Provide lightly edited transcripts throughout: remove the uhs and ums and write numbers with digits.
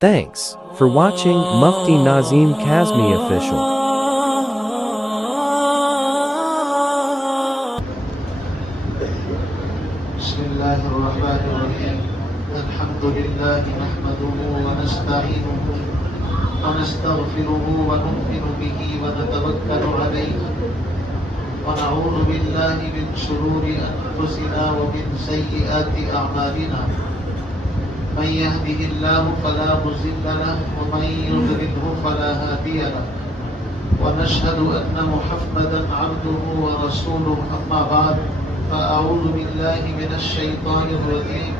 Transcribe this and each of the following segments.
Thanks for watching Mufti Nazim Kazmi Official. بسم الله الرحمن الرحيم الحمد لله نحمده ونستعينه ونستغفره ونؤمن به ونتوكل عليه ونعوذ بالله من شرور أنفسنا ومن سيئات أعمالنا من يهده الله فلا مضل له ومن يضلله فلا هادي له ونشهد أن محمدا عبده ورسوله أما بعد فأعوذ بالله من الشيطان الرجيم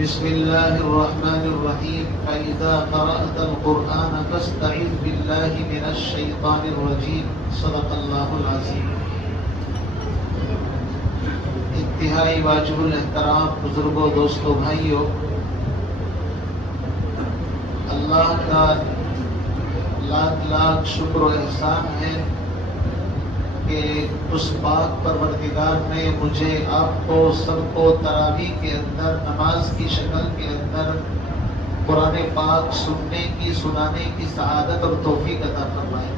بسم الله الرحمن الرحيم فإذا قرأت القرآن فاستعذ بالله من الشيطان الرجيم صدق الله العظيم. انتہائی واجب الاحترام بزرگوں، دوستوں، بھائیوں، اللہ کا لاکھ لاکھ شکر و احسان ہے کہ اس پاک پروردگار نے مجھے، آپ کو، سب کو تراویح کے اندر، نماز کی شکل کے اندر قرآن پاک سننے کی، سنانے کی سعادت اور توفیق عطا فرمائی.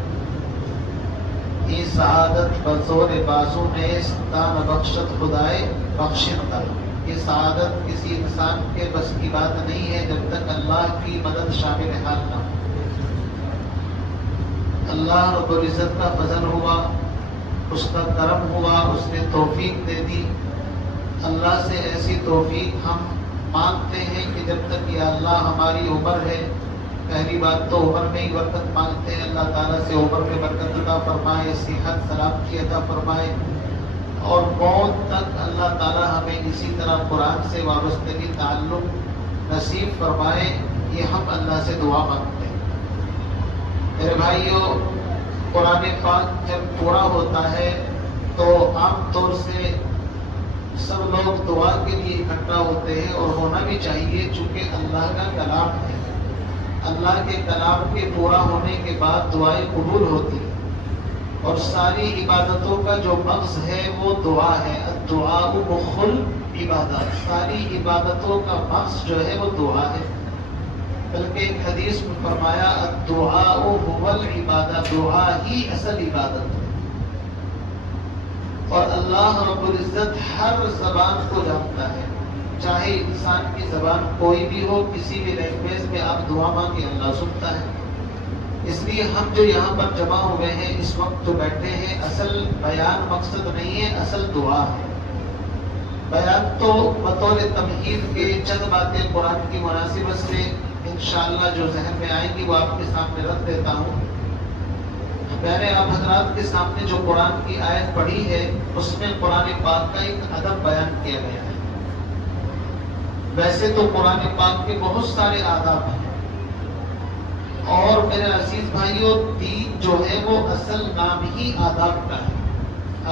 یہ سعادت بزور بازو نے دان بخشت خدائے بخشت کر. یہ سعادت کسی انسان کے بس کی بات نہیں ہے جب تک اللہ کی مدد شامل حال نہ ہو. اللہ رب العزت کا فضل ہوا، اس کا کرم ہوا، اس نے توفیق دے دی. اللہ سے ایسی توفیق ہم مانگتے ہیں کہ جب تک یا اللہ ہماری عمر ہے، پہلی بات تو عمر میں ہی برکت مانگتے ہیں. اللہ تعالیٰ سے عمر میں برکت عطا فرمائے، صحت سلامتی عطا فرمائے، اور موت تک اللہ تعالیٰ ہمیں اسی طرح قرآن سے وابستگی تعلق نصیب فرمائے. یہ ہم اللہ سے دعا مانگتے ہیں. میرے بھائیوں، قرآن پاک جب پورا ہوتا ہے تو عام طور سے سب لوگ دعا کے لیے اکٹھا ہوتے ہیں، اور ہونا بھی چاہیے چونکہ اللہ کا کلام ہے. اللہ کے کلام کے پورا ہونے کے بعد دعائیں قبول ہوتی ہیں، اور ساری عبادتوں کا جو مغز ہے وہ دعا ہے. الدعاء مخ العبادات، ساری عبادتوں کا مغز جو ہے وہ دعا ہے. بلکہ ایک حدیث میں فرمایا الدعاء هو العبادہ، دعا ہی اصل عبادت ہے. اور اللہ رب العزت ہر زبان کو جانتا ہے، چاہے انسان کی زبان کوئی بھی ہو، کسی بھی لینگویج میں آپ دعا مانگے اللہ سنتا ہے. اس لیے ہم جو یہاں پر جمع ہوئے ہیں اس وقت جو بیٹھے ہیں، اصل بیان مقصد نہیں ہے، اصل دعا ہے. بیان تو بطور تمہید کے چند باتیں قرآن کی مناسبت سے انشاءاللہ جو ذہن میں آئیں گی وہ آپ کے سامنے رکھ دیتا ہوں. میں نے آپ حضرات کے سامنے جو قرآن کی آیت پڑھی ہے اس میں قرآن پاک کا ایک ادب بیان کیا گیا ہے. ویسے تو قرآن پاک کے بہت سارے آداب ہیں، اور میرے عزیز بھائیوں، دین جو ہے وہ اصل نام ہی آداب کا ہے.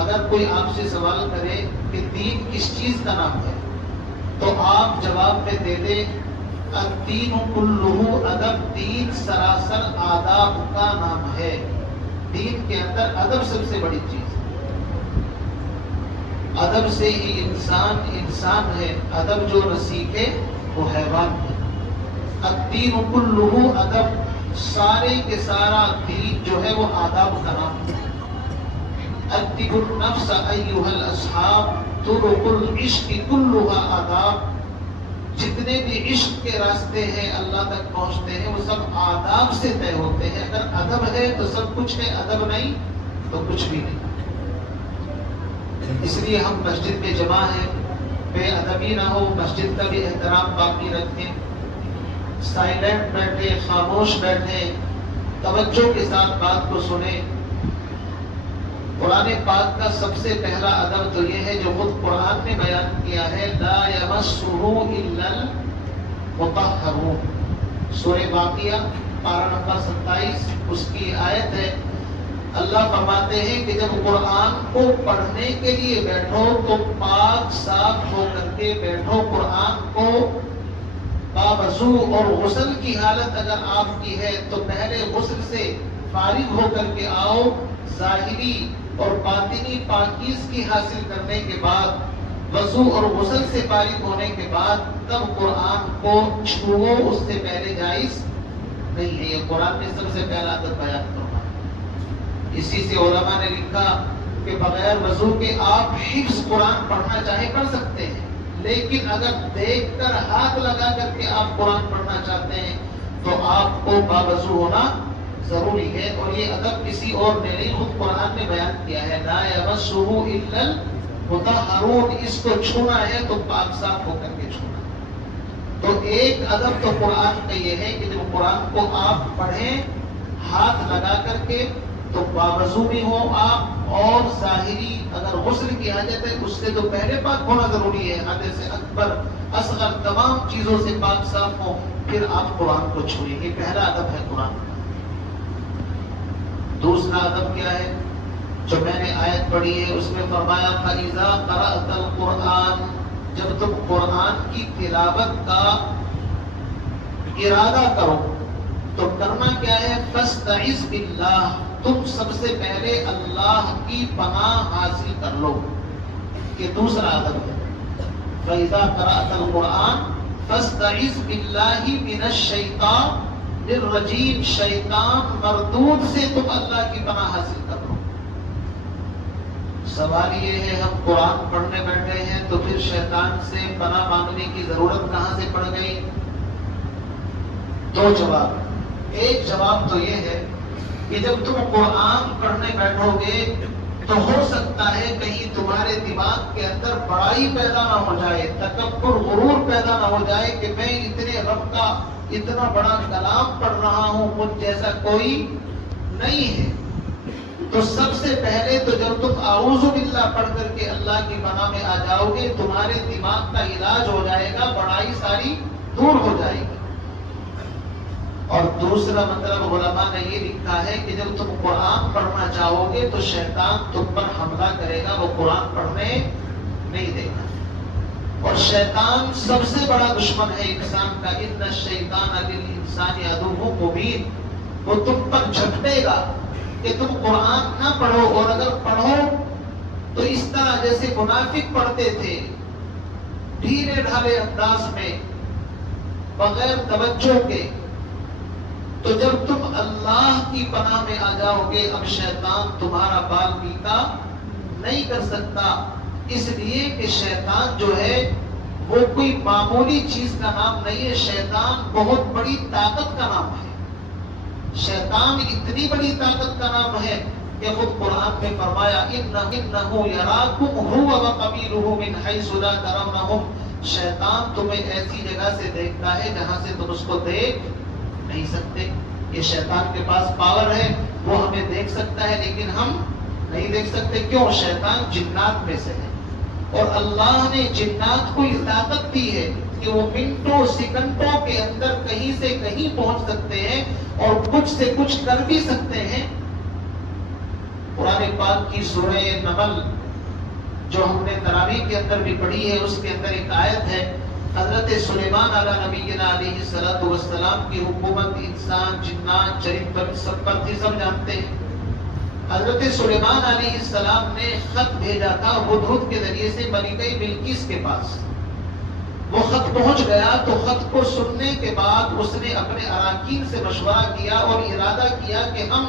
اگر کوئی آپ سے سوال کرے کہ دین کس چیز کا نام ہے تو آپ جواب میں دے دیں الدین کلہ ادب، دین سراسر آداب کا نام ہے. دین کے اندر ادب سب سے بڑی چیز ہے. ادب سے ہی انسان انسان ہے، ادب جو نہ سیکھے وہ حیوان ہے. الدین کلہ ادب، سارے کے سارا دین جو ہے وہ آداب کا نام ہے. ادب النفس ایھا الاصحاب طرق العشق کلھا آداب. جتنے بھی عشق کے راستے ہیں اللہ تک پہنچتے ہیں وہ سب آداب سے طے ہوتے ہیں. اگر ادب ہے تو سب کچھ ہے، ادب نہیں تو کچھ بھی نہیں. اس لیے ہم مسجد میں جمع ہیں، بے ادبی نہ ہو، مسجد کا بھی احترام باقی رکھیں، سائلنٹ بیٹھے، خاموش بیٹھے، توجہ کے ساتھ بات کو سنیں. قرآن پاک کا سب سے پہلا ادب تو یہ ہے جو خود قرآن نے بیان کیا ہے، لا یمسہ الا المطہرون. سورہ واقعہ پارہ نمبر 27 اس کی آیت ہے. اللہ فرماتے ہیں کہ جب قرآن کو پڑھنے کے لیے بیٹھو تو پاک صاف ہو کر کے بیٹھو. قرآن کو باوضو اور غسل کی حالت اگر آپ کی ہے تو پہلے غسل سے فارغ ہو کر کے آؤ. ظاہری اور باطنی پاکیزگی حاصل کرنے کے بعد وضو اور غسل سے فارغ ہونے کے بعد تب قرآن کو چھوؤ، اس سے پہلے جائز نہیں ہے۔ یہ قرآن میں سب سے پہلا عدد بیان کرنا۔ اسی سے علماء نے لکھا کہ بغیر وضو کے آپ حفظ قرآن پڑھنا چاہے پڑھ سکتے ہیں، لیکن اگر دیکھ کر ہاتھ لگا کر کے آپ قرآن پڑھنا چاہتے ہیں تو آپ کو باوضو ہونا ضروری ہے۔ اور یہ ادب کسی اور نے نہیں، خود قرآن نے بیان کیا ہے، لا یمسہ الا المطہرون، اس کو چھونا ہے تو پاک صاف ہو کر کے چھونا۔ تو ایک ادب تو قرآن کا یہ ہے کہ جب قرآن کو آپ پڑھیں ہاتھ لگا کر کے تو باوضو بھی ہو آپ، اور ظاہری اگر غسل کی حاجت ہے اس سے تو پہلے پاک ہونا ضروری ہے، حدث اکبر اصغر تمام چیزوں سے پاک صاف ہو، پھر آپ قرآن کو چھوئیں۔ یہ پہلا ادب ہے قرآن کا۔ دوسرا ادب کیا ہے جو میں نے آیت پڑھی ہے، اس میں فرمایا فَإِذَا قَرَأْتَ الْقُرْآنَ، جب تم قرآن کی تلاوت کا ارادہ کرو تو کرنا کیا ہے، فَاسْتَعِذْ بِاللَّهِ، تم سب سے پہلے اللہ کی پناہ حاصل کر لو۔ یہ دوسرا ادب ہے، فَإِذَا قَرَأْتَ الْقُرْآنَ فَاسْتَعِذْ بِاللَّهِ مِنَ الشَّيْطَانِ الرجیم، شیطان مردود سے تم اللہ کی پناہ حاصل کر لو۔ سوال یہ ہے ہم قرآن پڑھنے بیٹھے ہیں تو پھر شیطان سے پناہ مانگنے کی ضرورت کہاں سے پڑ گئی؟ دو جواب۔ ایک جواب تو یہ ہے کہ جب تم قرآن پڑھنے بیٹھو گے تو ہو سکتا ہے کہیں تمہارے دماغ کے اندر بڑائی پیدا نہ ہو جائے، تکبر غرور پیدا نہ ہو جائے کہ میں اتنے رب کا اتنا بڑا کلام پڑھ رہا ہوں، مجھ جیسا کوئی نہیں ہے۔ تو سب سے پہلے تو جب تم اعوذ باللہ پڑھ کر کے اللہ کی پناہ میں آ جاؤ گے تمہارے دماغ کا علاج ہو جائے گا، بڑائی ساری دور ہو جائے گی۔ اور دوسرا مطلب علماء نے یہ لکھا ہے کہ جب تم قرآن پڑھنا چاہو گے تو شیطان تم پر حملہ کرے گا، وہ قرآن پڑھنے نہیں دے گا۔ اور شیطان سب سے بڑا دشمن ہے انسان کا، ان الشیطان للانسان عدو مبین، وہ تم پر جھپٹے گا کہ تم قرآن نہ پڑھو، اور اگر پڑھو تو اس طرح جیسے منافق پڑھتے تھے، ڈھیلے ڈھالے انداز میں، بغیر توجہ کے۔ تو جب تم اللہ کی پناہ میں آ جاؤ گے اب شیطان تمہارا بال بیتا نہیں کر سکتا، اس لیے کہ شیطان جو ہے وہ کوئی معمولی چیز کا نام نہیں ہے، شیطان بہت بڑی طاقت کا نام ہے۔ شیطان اتنی بڑی طاقت کا نام ہے کہ خود قرآن میں فرمایا اِنَّهُ يَرَاكُمْ هُوَ وَقَبِيلُهُ مِنْ حَيْثُ لَا تَرَوْنَهُمْ، شیطان تمہیں ایسی جگہ سے دیکھتا ہے جہاں سے تم اس کو دیکھ نہیں سکتے۔ یہ شیطان کے پاس پاور ہے، وہ ہمیں دیکھ سکتا ہے لیکن ہم نہیں دیکھ سکتے۔ کیوں؟ شیطان جنات میں سے ہے، اور اللہ نے جنات کو یہ طاقت دی ہے کہ وہ منٹوں سیکنڈوں کے اندر کہیں سے کہیں پہنچ سکتے ہیں اور کچھ سے کچھ کر بھی سکتے ہیں۔ قرآن پاک کی سورہ نمل جو ہم نے تراویح کے اندر بھی پڑھی ہے، اس کے اندر ایک آیت ہے، حضرت سلیمان علیہ نبینا علیہ السلام کی حکومت انسان، جنات، چرند سب پر تھی، سب جانتے ہیں۔ حضرت سلیمان علیہ السلام نے خط بھیجا تھا ہدہد کے ذریعے سے ملکہ بلقیس کے پاس۔ وہ خط پہنچ گیا تو خط کو سننے کے بعد اس نے اپنے اراکین سے مشورہ کیا اور ارادہ کیا کہ ہم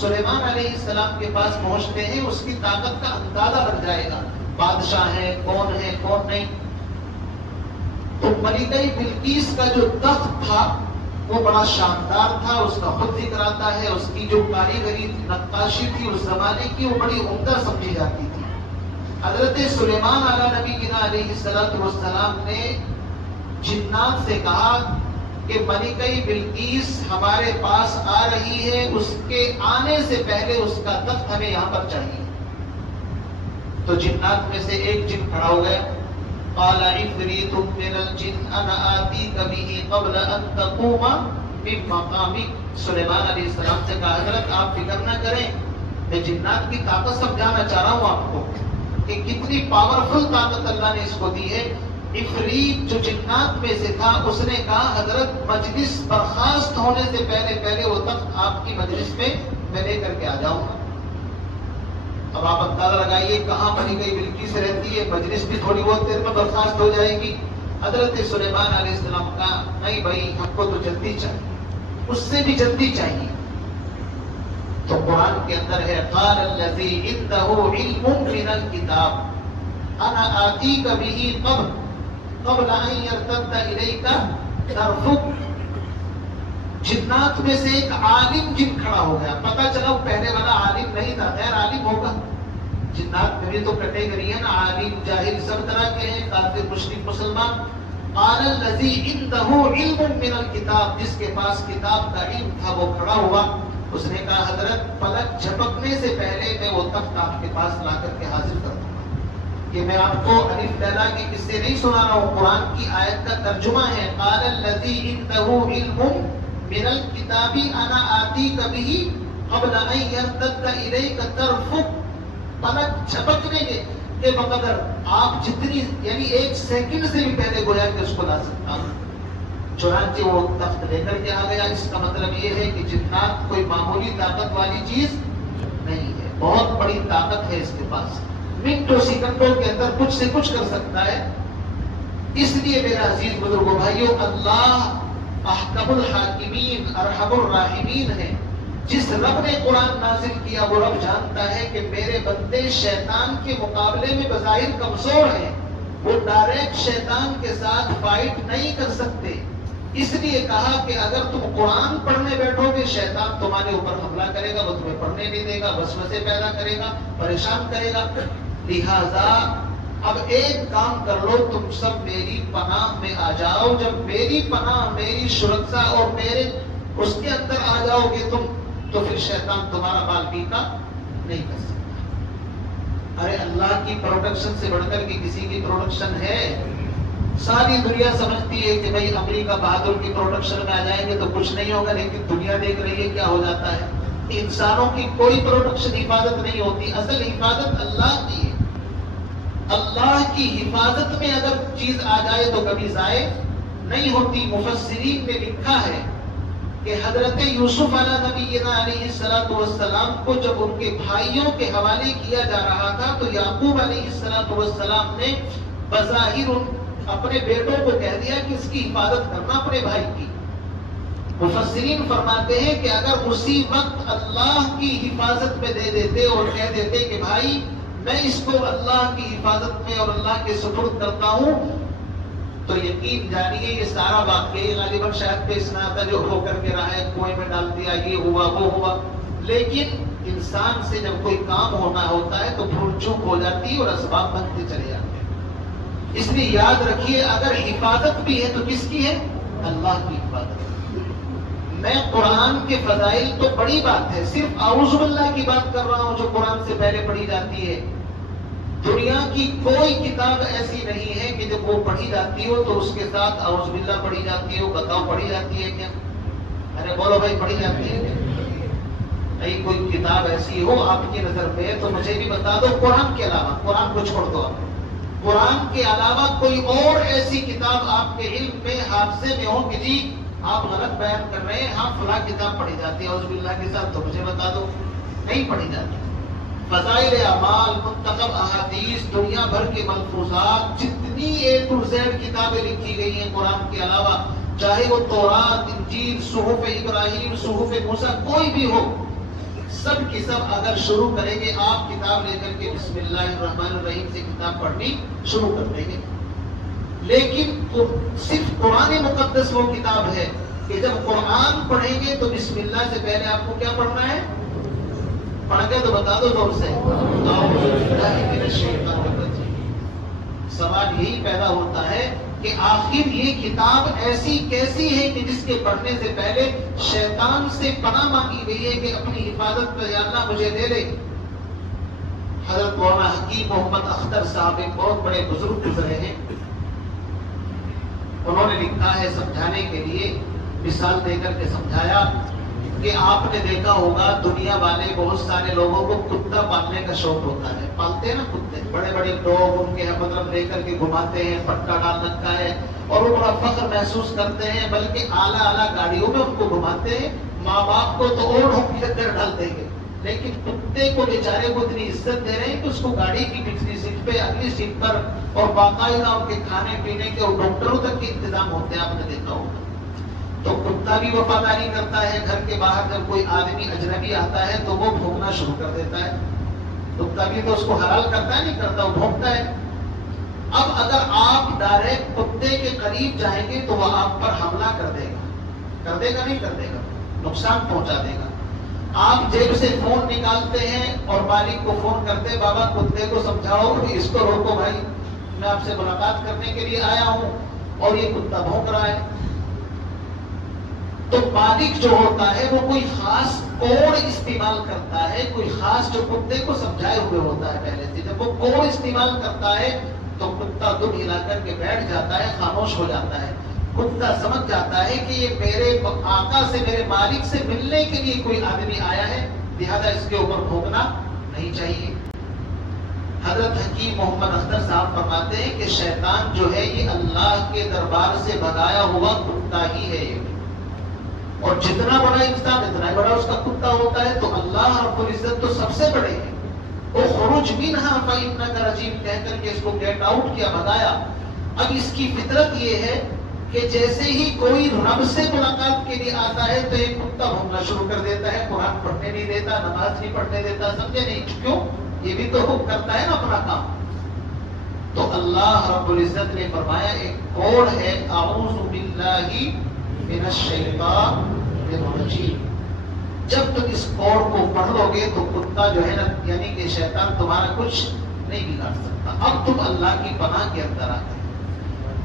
سلیمان علیہ السلام کے پاس پہنچتے ہیں، اس کی طاقت کا اندازہ لگ جائے گا، بادشاہ ہے کون نہیں۔ تو ملکہ بلقیس کا جو تخت تھا وہ بڑا شاندار تھا، اس کا خود ذکر آتا ہے، اس کی جو کاریگری نقاشی تھی اس زمانے کی وہ بڑی عمدہ سمجھی جاتی تھی۔ حضرت سلیمان علیہ السلام نے جنات سے کہا کہ ملکہ بلقیس ہمارے پاس آ رہی ہے، اس کے آنے سے پہلے اس کا تخت ہمیں یہاں پر چاہیے۔ تو جنات میں سے ایک جن کھڑا ہو گیا، قال عفریت من الجن انا آتیک به قبل ان تقوم من مقامک۔ سلیمان علیہ السلام سے کہا حضرت آپ فکر نہ کریں، میں جنات کی طاقت سمجھانا چاہ رہا ہوں آپ کو کہ کتنی پاورفل طاقت اللہ نے اس کو دی ہے۔ عفریت جو جنات میں سے تھا اس نے کہا حضرت مجلس برخاست ہونے سے پہلے وہ تخت آپ کی مجلس میں لے کر کے آ جاؤں گا۔ اب آپ اندازہ لگائیے کہاں بنی گئی بلکی سے رہتی ہے، مجلس بھی تھوڑی بہت دیر میں برخاست ہو جائے گی۔ حضرت سلیمان علیہ السلام کا نہیں بھائی ہم کو تو جلدی چاہیے، اس سے بھی جلدی چاہیے۔ تو قرآن کے اندر ہے قال الذی عندہ علم من الکتاب انا آتیک بہ قبل ان یرتد الیک طرفک۔ جنات میں سے ایک عالم جن کھڑا ہو گیا، پتا چلا وہ پہلے والا عالم نہیں تھا، خیر عالم ہوگا، جنات میں بھی تو کیٹیگری ہے نا، عالم جاہل سب طرح کے ہیں، کافر مشرک مسلمان۔ قال الذی عندہ علم من الکتاب، جس کے پاس کتاب کا علم تھا وہ کھڑا ہوا، اس نے کہا حضرت پلک جھپکنے سے پہلے میں وہ تخت آپ کے پاس لا کر کے حاضر کر دوں گا۔ یہ میں آپ کو الف لیلا کے قصے نہیں سنا رہا ہوں، قرآن کی آیت کا ترجمہ ہے۔ قال الذی عندہ علم من الکتاب انا آتیک بہ قبل ان یرتد الیک طرفک۔ پلک جھپکنے کے بقدر آپ جتنی یعنی ایک سیکنڈ سے بھی پہلے گویا کہ اس کو لا سکتا ہوں۔ چنانچہ وہ تخت لے کر کے آ گیا۔ اس کا مطلب یہ ہے کہ جنات کوئی معمولی طاقت والی چیز نہیں ہے، بہت بڑی طاقت ہے اس کے پاس، منٹوں سیکنڈوں کے اندر کچھ سے کچھ کر سکتا ہے۔ اس لیے میرا عزیز بزرگوں بھائیوں، اللہ احکم الحاکمین ارحم الراحمین ہے۔ جس رب نے قرآن نازل کیا وہ رب جانتا ہے کہ میرے بندے شیطان کے مقابلے میں بظاہر کمزور ہیں، وہ ڈائریکٹ شیطان کے ساتھ فائٹ نہیں کر سکتے۔ اس لیے کہا کہ اگر تم قرآن پڑھنے بیٹھو گے شیطان تمہارے اوپر حملہ کرے گا، وہ تمہیں پڑھنے نہیں دے گا، وسوسے پیدا کرے گا، پریشان کرے گا۔ لہذا اب ایک کام کر لو، تم سب میری پناہ میں آ جاؤ۔ جب میری پناہ، میری سرکشا اور میرے اس کے اندر آ جاؤ گے تم، تو پھر شیطان تمہارا بال بیکا نہیں کر سکتا۔ ارے اللہ کی پروڈکشن سے بڑھ کر کے کسی کی پروڈکشن ہے؟ ساری دنیا سمجھتی ہے کہ بھائی امریکہ بہادر کی پروڈکشن میں آ جائیں گے تو کچھ نہیں ہوگا، لیکن دنیا دیکھ رہی ہے کیا ہو جاتا ہے۔ انسانوں کی کوئی پروڈکشن حفاظت نہیں ہوتی، اصل حفاظت اللہ کی ہے۔ اللہ کی حفاظت میں اگر چیز آ جائے تو کبھی ضائع نہیں ہوتی۔ مفسرین نے لکھا ہے کہ حضرت یوسف علیہ نبینا علیہ السلام کو جب ان کے بھائیوں کے حوالے کیا جا رہا تھا تو یعقوب علیہ السلام نے بظاہر اپنے بیٹوں کو کہہ دیا کہ اس کی حفاظت کرنا اپنے بھائی کی۔ مفسرین فرماتے ہیں کہ اگر اسی وقت اللہ کی حفاظت میں دے دیتے اور کہہ دیتے کہ بھائی میں اس کو اللہ کی حفاظت میں اور اللہ کے سپرد کرتا ہوں، تو یقین جانیے یہ سارا واقعہ غالباً شاید پہ اسنا تھا جو ہو کر کے رہا ہے، کنویں میں ڈال دیا، یہ ہوا وہ ہوا۔ لیکن انسان سے جب کوئی کام ہونا ہوتا ہے تو بھول چوک ہو جاتی ہے اور اسباب بنتے چلے جاتے ہیں۔ اس لیے یاد رکھیے اگر حفاظت بھی ہے تو کس کی ہے؟ اللہ کی حفاظت۔ میں قرآن کے فضائل تو بڑی بات ہے، صرف اعوذ باللہ کی بات کر رہا ہوں جو قرآن سے پہلے پڑھی جاتی ہے۔ دنیا کی کوئی کتاب ایسی نہیں ہے کہ جب وہ پڑھی جاتی ہو تو اس کے ساتھ اعوذ باللہ پڑھی جاتی ہو۔ بتاؤ پڑھی جاتی ہے کیا؟ ارے بولو بھائی پڑھی جاتی ہے کیا؟ نہیں کوئی کتاب ایسی ہو آپ کی نظر میں تو مجھے بھی بتا دو، قرآن کے علاوہ، قرآن کو چھوڑ دو آپ، قرآن کے علاوہ کوئی اور ایسی کتاب آپ کے علم میں حافظے میں ہو کہ جی آپ غلط بیان کر رہے ہیں، ہاں فلاں کتاب پڑھی جاتی ہے اعوذ باللہ کے ساتھ، تو مجھے بتا دو۔ نہیں پڑھی جاتی۔ فضائل اعمال، منتخب احادیث، دنیا بھر کے ملفوظات، جتنی اے ٹو زیڈ کتابیں لکھی گئی ہیں قرآن کے علاوہ، چاہے وہ تورات، انجیل، صحف ابراہیم، صحف موسیٰ، کوئی بھی ہو، سب کی سب اگر شروع کریں گے آپ کتاب لے کر کے بسم اللہ الرحمن الرحیم سے کتاب پڑھنی شروع کر دیں گے۔ لیکن صرف قرآن مقدس وہ کتاب ہے کہ جب قرآن پڑھیں گے تو بسم اللہ سے پہلے آپ کو کیا پڑھنا ہے؟ پڑھ کے تو بتا دو زور سے۔ سوال یہی پیدا ہوتا ہے کہ آخر یہ کتاب ایسی کیسی ہے کہ جس کے پڑھنے سے پہلے شیطان سے پناہ مانگی گئی ہے کہ اپنی حفاظت پر یا اللہ مجھے دے لے۔ حضرت مولانا حکیم محمد اختر صاحب ایک بہت بڑے بزرگ گزرے ہیں، انہوں نے لکھا ہے سمجھانے کے لیے، مثال دے کر کے سمجھایا کہ آپ نے دیکھا ہوگا دنیا والے بہت سارے لوگوں کو کتا پالنے کا شوق ہوتا ہے، پالتے ہیں نا کتے، بڑے بڑے لوگ ان کے مطلب لے کر کے گھماتے ہیں، پٹا ڈال رکھا ہے اور وہ بڑا فخر محسوس کرتے ہیں، بلکہ اعلیٰ گاڑیوں میں ان کو گھماتے ہیں۔ ماں باپ کو تو اور ہم کے اندر ڈال دیں گے، لیکن کتے کو بیچارے کو اتنی عزت دے رہے ہیں کہ اس کو گاڑی کی پچھلی سیٹ پہ اگلی سیٹ پر اور باقاعدہ ان کے کھانے پینے کے اور ڈاکٹروں تک کے انتظام ہوتے ہیں، آپ نے دیکھا ہوگا۔ تو کتا بھی وفاداری کرتا ہے، گھر کے باہر جب کوئی آدمی اجنبی آتا ہے تو وہ بھونکنا شروع کر دیتا ہے۔ کتا بھی تو اس کو حلال کرتا ہے، نہیں کرتا، وہ بھونکتا ہے۔ اب اگر آپ ڈائریکٹ کتے کے قریب جائیں گے تو وہ آپ پر حملہ کر دے گا نہیں کر دے گا، نقصان پہنچا دے گا۔ آپ جیب سے فون نکالتے ہیں اور مالک کو فون کرتے، بابا کتے کو سمجھاؤ، اس کو روکو بھائی، میں آپ سے ملاقات کرنے کے لیے آیا ہوں اور یہ کتا بھونک رہا ہے۔ تو مالک جو ہوتا ہے وہ کوئی خاص کوڈ استعمال کرتا ہے، کوئی خاص جو کتے کو سمجھائے ہوئے ہوتا ہے پہلے سے۔ جب وہ کوڈ استعمال کرتا ہے تو کتا دم ہلا کر کے بیٹھ جاتا ہے، خاموش ہو جاتا ہے۔ کتا سمجھ جاتا ہے کہ یہ میرے آقا سے، میرے مالک سے ملنے کے لیے کوئی آدمی آیا ہے، لہذا اس کے اوپر بھونکنا نہیں چاہیے۔ حضرت حکیم محمد اختر صاحب فرماتے ہیں کہ شیطان جو ہے یہ اللہ کے دربار سے بھگایا ہوا کتا ہی ہے یہ، اور جتنا بڑا انسان اتنا ہی بڑا اس کا کتا ہوتا ہے۔ تو اللہ رب العزت تو سب سے بڑے ہیں، وہ خروج منہا فإنک رجیم کہہ کر کے اس کو گیٹ آؤٹ کیا، بھگایا۔ اب اس کی فطرت یہ ہے کہ جیسے ہی کوئی رب سے ملاقات کے لیے آتا ہے تو ایک کتا بھونکنا شروع کر دیتا ہے، قرآن پڑھنے نہیں دیتا، نماز نہیں پڑھنے دیتا، سمجھے نہیں؟ کیوں؟ یہ بھی تو حکم کرتا ہے نا اپنا کام۔ تو اللہ رب العزت نے فرمایا ایک کوڈ ہے، اعوذ باللہ من الشیطان الرجیم۔ جب تک اس کوڈ کو پڑھ لو گے تو کتا جو ہے نا، یعنی کہ شیطان تمہارا کچھ نہیں بگاڑ سکتا۔ اب تم اللہ کی پناہ کے اندر آتے ہیں۔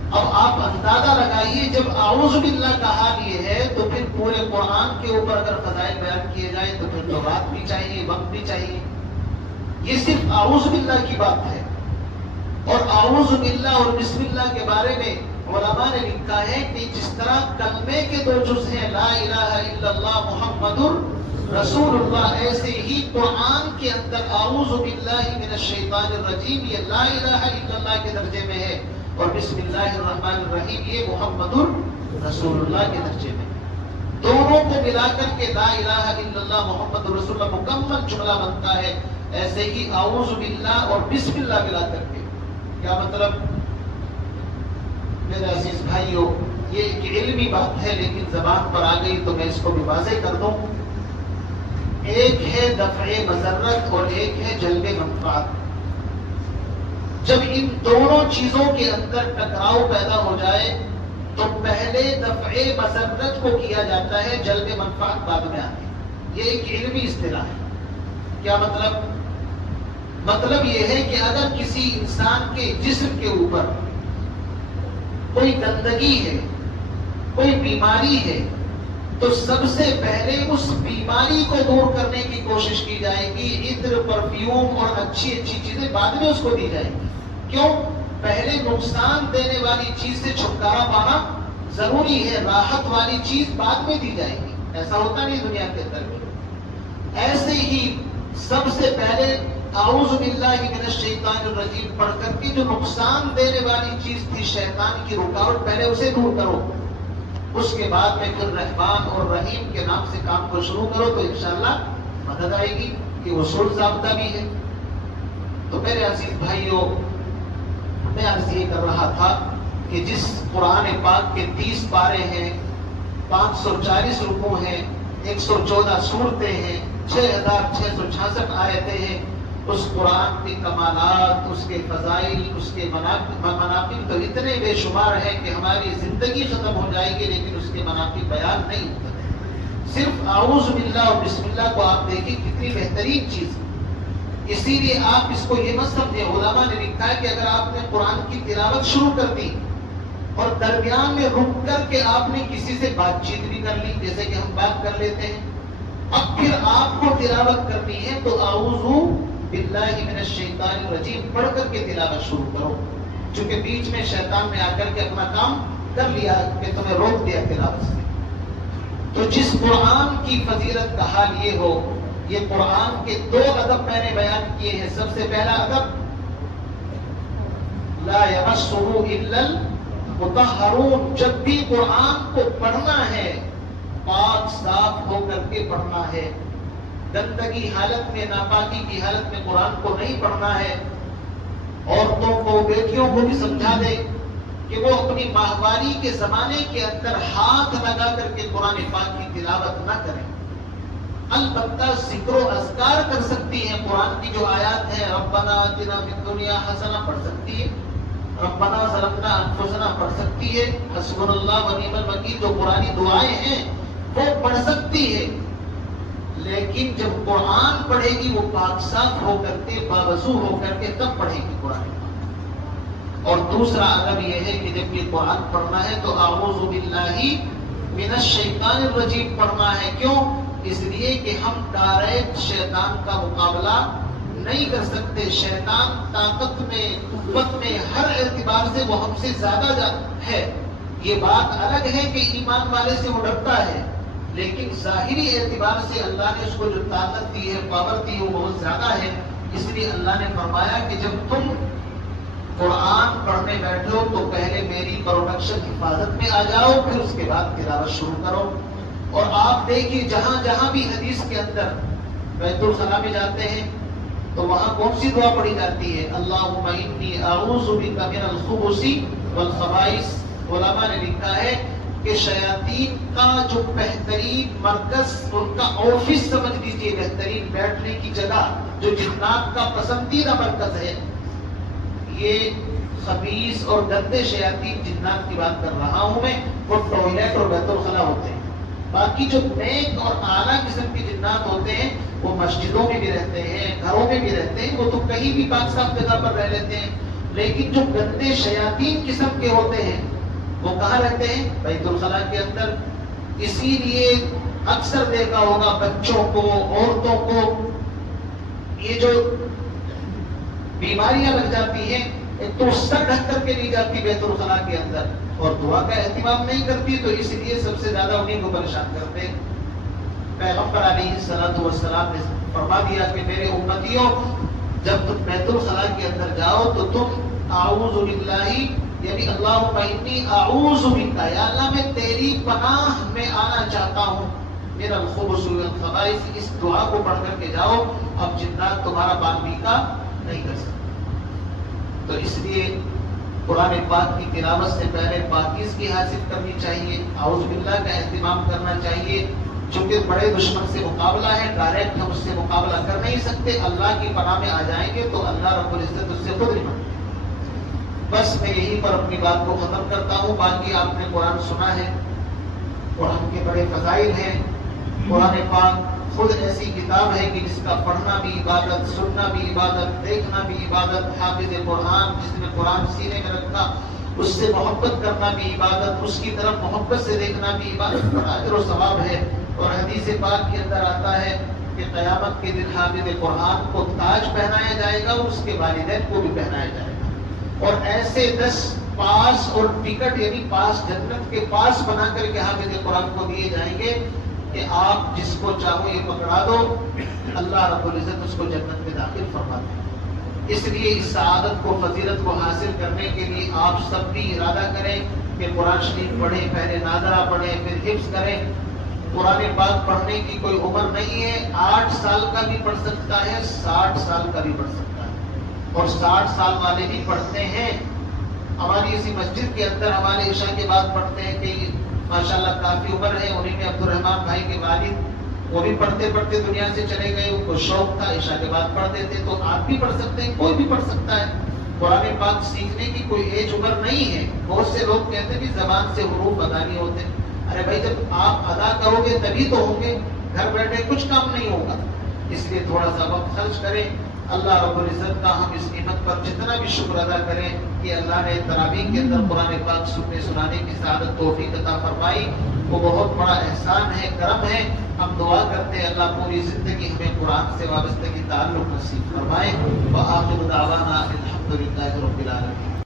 اب آپ اندازہ لگائیے، جب اعوذ باللہ کا حال یہ ہے تو پھر پورے قرآن کے اوپر اگر فضائل بیان کیے جائیں تو پھر تو رات بھی چاہیے، وقت بھی چاہیے۔ یہ صرف اعوذ باللہ کی بات ہے، اور اعوذ باللہ اور بسم اللہ کے بارے میں علماء نے لکھا ہے کہ جس طرح کلمے کے دو جز ہیں، لا الہ الا اللہ محمد رسول اللہ، ایسے ہی قرآن کے اندر اعوذ باللہ من الشیطان الرجیم یہ لا الہ الا اللہ کے درجے میں ہے، اور بسم اللہ الرحمن الرحیم یہ محمد رسول اللہ کے درجے میں۔ دونوں کو ملا کر کے لا الہ الا اللہ محمد رسول اللہ مکمل جملہ بنتا ہے، ایسے ہی اعوذ باللہ اور بسم اللہ ملا کر کے۔ کیا مطلب؟ میرے عزیز بھائیو، یہ ایک علمی بات ہے لیکن زبان پر آ گئی تو میں اس کو بھی واضح کر دوں۔ ایک ہے دفع مضرت اور ایک ہے جلب منفعت۔ جب ان دونوں چیزوں کے اندر ٹکراؤ پیدا ہو جائے تو پہلے دفع مضرت کو کیا جاتا ہے، جلب منفعت بعد میں آتی ہے۔ یہ ایک علمی اصطلاح ہے۔ کیا مطلب؟ مطلب یہ ہے کہ اگر کسی انسان کے جسم کے اوپر کوئی گندگی ہے، کوئی بیماری ہے، تو سب سے پہلے اس بیماری کو دور کرنے کی کوشش کی جائے گی، عطر، پرفیوم اور اچھی اچھی چیزیں بعد میں اس کو دی جائیں گی۔ کیوں؟ پہلے نقصان دینے والی چیز سے چھٹکارا پانا ضروری ہے، راحت والی چیز بعد میں دی جائے گی۔ ایسا ہوتا نہیں دنیا کے اندر میں۔ ایسے ہی سب سے پہلے اعوذ باللہ من الشیطان الرجیم پڑھ کر کے جو نقصان دینے والی چیز تھی، شیطان کی رکاوٹ، پہلے اسے دور کرو، اس کے بعد میں پھر رحمان اور رحیم کے نام سے کام کو شروع کرو تو انشاءاللہ مدد آئے گی۔ یہ اصول ضابطہ بھی ہے۔ تو میرے عزیز بھائیوں، میں عرض یہ کر رہا تھا کہ جس قرآن پاک کے 30 پارے ہیں، 540 رکوع ہیں، 114 سورتیں ہیں، 6666 آیتیں ہیں، اس قرآن کے کمالات، اس کے فضائل، اس کے مناقب تو اتنے بے شمار ہیں کہ ہماری زندگی ختم ہو جائے گی لیکن اس کے مناقب بیان نہیں ہوتے۔ صرف اعوذ باللہ اور بسم اللہ کو آپ دیکھیں کتنی بہترین چیز ہے۔ اسی لیے آپ اس کو یہ مت سمجھیں، علماء نے لکھا ہے کہ اگر آپ نے قرآن کی تلاوت شروع کر دی اور درمیان میں رک کر کے آپ نے کسی سے بات چیت بھی کر لی، جیسے کہ ہم بات کر لیتے ہیں، اب پھر آپ کو تلاوت کرنی ہے تو اعوذ باللہ من الشیطان الرجیم پڑھ کر کے تلاوت شروع کرو، چونکہ بیچ میں شیطان نے آ کر کے اپنا کام کر لیا کہ تمہیں روک دیا تلاوت سے۔ تو جس قرآن کی فضیلت کا حال یہ ہو، یہ قرآن کے 2 ادب میں نے بیان کیے ہیں۔ سب سے پہلا ادب، لا یمسہ الا المطہرون، جب بھی قرآن کو پڑھنا ہے پاک صاف ہو کر کے پڑھنا ہے۔ گندگی حالت میں، ناپاکی کی حالت میں قرآن کو نہیں پڑھنا ہے۔ عورتوں کو، بیٹیوں کو بھی سمجھا دے کہ وہ اپنی ماہواری کے زمانے کے اندر ہاتھ لگا کر کے قرآن پاک کی تلاوت نہ کریں۔ البتہ ذکر و اذکار کر سکتی ہیں، قرآن کی جو آیات ہیں، ربنا آتنا فی الدنیا حسنہ پڑھ سکتی ہے، ربنا ظلمنا انفسنا پڑھ سکتی ہے، حسبنا اللہ ونعم الوکیل جو قرآنی دعائیں ہیں وہ پڑھ سکتی ہے۔ لیکن جب قرآن پڑھے گی وہ پاک صاف ہو کر کے، باوضو ہو کر کے تب پڑھے گی قرآن۔ اور دوسرا ادب یہ ہے کہ جب یہ قرآن پڑھنا ہے تو اعوذ باللہ من الشیطان الرجیم پڑھنا ہے۔ کیوں؟ اس لیے کہ ہم ڈائریکٹ شیطان کا مقابلہ نہیں کر سکتے۔ شیطان طاقت میں، قوت میں، ہر اعتبار سے وہ ہم سے زیادہ ہے۔ یہ بات الگ ہے کہ ایمان والے سے وہ ڈرتا ہے، لیکن ظاہری اعتبار سے اللہ نے اس کو جو طاقت دی ہے، پاور دی ہے، وہ بہت زیادہ ہے۔ اس لیے اللہ نے فرمایا کہ جب تم قرآن پڑھنے بیٹھو تو پہلے میری پروٹیکشن حفاظت میں آ جاؤ، پھر اس کے بعد تلاوت شروع کرو۔ اور آپ دیکھیے جہاں جہاں بھی حدیث کے اندر بیت الخلا میں جاتے ہیں تو وہاں کون سی دعا پڑھی جاتی ہے؟ اللہم انی اعوذ بک من الخبث والخبائث۔ علماء نے لکھا ہے کہ شیاطین کا جو بہترین مرکز، ان کا آفس سمجھ لیجیے، بہترین بیٹھنے کی جگہ جو جنات کا پسندیدہ مرکز ہے، یہ خبیث اور گندے شیاطین جنات کی بات کر رہا ہوں میں، وہ ٹوائلٹ اور بیت الخلا ہوتے ہیں۔ باقی جو نیک اور اعلیٰ قسم کے جنات ہوتے ہیں وہ مسجدوں میں بھی رہتے ہیں، گھروں میں بھی رہتے ہیں، وہ تو کہیں بھی پاک صاف جگہ پر رہ لیتے ہیں۔ لیکن جو گندے شیاطین قسم کے ہوتے ہیں وہ کہاں رہتے ہیں؟ بیت الخلا کے اندر۔ اسی لیے اکثر دیکھا ہوگا بچوں کو، عورتوں کو یہ جو بیماریاں لگ جاتی ہیں، ایک تو سر ڈھک کر کے لی جاتی بیت الخلا کے اندر اور دعا کا اہتمام نہیں کرتی، تو اس لیے سب سے زیادہ انہیں کو پریشان کرتے ہیں۔ پیغمبر علیہ الصلوۃ والسلام نے فرما دیا کہ میرے امتیوں، جب تم بیت الخلا کے اندر جاؤ تو تم اعوذ باللہ، یعنی اللہم انی اعوذ بک، یا اللہ میں تیری پناہ میں آنا چاہتا ہوں، من الخبث والخبائث، اس دعا کو پڑھ کر کے جاؤ، اب جنات تمہارا بال کا نہیں کر سکتے۔ تو اس لیے قرآن پاک کی تلاوت سے پہلے پاکیزگی حاصل کرنی چاہیے، اعوذ باللہ کا اہتمام کرنا چاہیے۔ چونکہ بڑے دشمن سے مقابلہ ہے، ڈائریکٹ ہم اس سے مقابلہ کر نہیں سکتے، اللہ کی پناہ میں آ جائیں گے تو اللہ رب العزت اس سے خود نمٹے۔ بس میں یہیں پر اپنی بات کو ختم کرتا ہوں۔ باقی آپ نے قرآن سنا ہے، قرآن کے بڑے فضائل ہیں۔ قرآن پاک خود ایسی کتاب ہے کہ جس کا پڑھنا بھی عبادت، سننا بھی عبادت، دیکھنا بھی عبادت۔ حافظ قرآن جس نے قرآن سینے میں رکھا، اس سے محبت کرنا بھی عبادت، اس کی طرف محبت سے دیکھنا بھی عبادت کا اجر و ثواب ہے۔ اور حدیث پاک کے اندر آتا ہے کہ قیامت کے دن حافظ قرآن کو تاج پہنایا جائے گا اور اس کے والدین کو بھی پہنایا جائے گا، اور ایسے 10 پاس اور ٹکٹ، یعنی پاس جنت کے پاس بنا کر کے حافظ قرآن کو دیے جائیں گے کہ آپ جس کو چاہو یہ پکڑا دو، اللہ رب العزت اس کو جنت میں داخل فرما دے۔ اس لیے اس سعادت کو، فضیلت کو حاصل کرنے کے لیے آپ سب بھی ارادہ کریں کہ قرآن شریف پڑھیں، پہلے ناظرہ پڑھیں، پھر حفظ کریں۔ قرآن پاک پڑھنے کی کوئی عمر نہیں ہے، 8 سال کا بھی پڑھ سکتا ہے، 60 سال کا بھی پڑھ سکتا ہے، اور 60 سال والے بھی پڑھتے ہیں۔ ہماری اسی مسجد کے اندر ہمارے عشاء کے بعد پڑھتے ہیں کہ ماشاءاللہ کافی عمر ہے، انہیں میں عبد الرحمان بھائی کے والد، وہ بھی پڑھتے پڑھتے دنیا سے چلے گئے، ان کو شوق تھا، عشاء کے بعد پڑھتے تھے۔ تو آپ بھی پڑھ سکتے ہیں، کوئی بھی پڑھ سکتا ہے۔ قرآن پاک سیکھنے کی کوئی ایج عمر نہیں ہے۔ بہت سے لوگ کہتے ہیں کہ زبان سے حروف ادا نہیں ہوتے۔ ارے بھائی، جب آپ ادا کرو گے تبھی تو ہوں گے، گھر بیٹھے کچھ کام نہیں ہوگا۔ اس لیے تھوڑا سا وقت خرچ کریں۔ اللہ رب العزت کا ہم اس نعمت پر جتنا بھی شکر ادا کریں کہ اللہ نے تراویح کے اندر قرآن پاک سننے سنانے کی سعادت توفیق عطا فرمائی، وہ بہت بڑا احسان ہے، کرم ہے۔ ہم دعا کرتے ہیں اللہ پوری زندگی ہمیں قرآن سے وابستگی تعلق نصیب فرمائے۔ وآخر دعوانا الحمدللہ رب العالمین۔